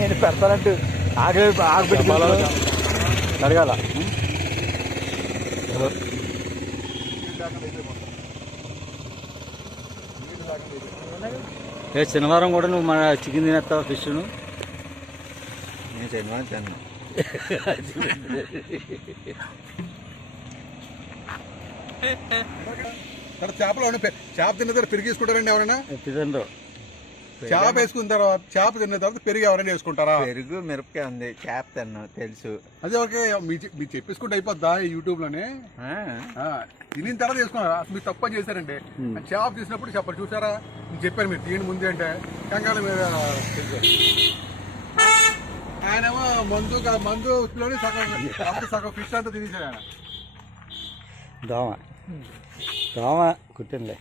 నేను పెడతానంటూ ఆగబెట్టి అడగాల. శనివారం కూడా నువ్వు మన చికెన్ తినేస్తావా? ఫిష్ను నేను శనివారం తిన్నాను. చేపలు చేప తిన్న తర్వాత పెరుగు వేసుకుంటారండి ఎవరైనా? తినరు. చేప వేసుకున్న తర్వాత చేప తిన్న తర్వాత పెరుగు ఎవరైనా వేసుకుంటారా? పెరుగు మిరపకాయ ఉంది, చేప తిన్నాను తెలుసు. అదే ఓకే, మీరు చెప్పేసుకుంటే అయిపోద్దా యూట్యూబ్ లోనే? తినిన తర్వాత వేసుకున్నారా? మీరు తప్పని చేశారండి. చేప తీసినప్పుడు చెప్పండి, చూసారా నేను చెప్పాను మీరు తీయండి ముందే అంటే కంగారు మీద ఆయనేమో మందులోనే సగం ఫిష్ అంతా తినేసాడు ఆయన. దోమ కుట్టిందిలే.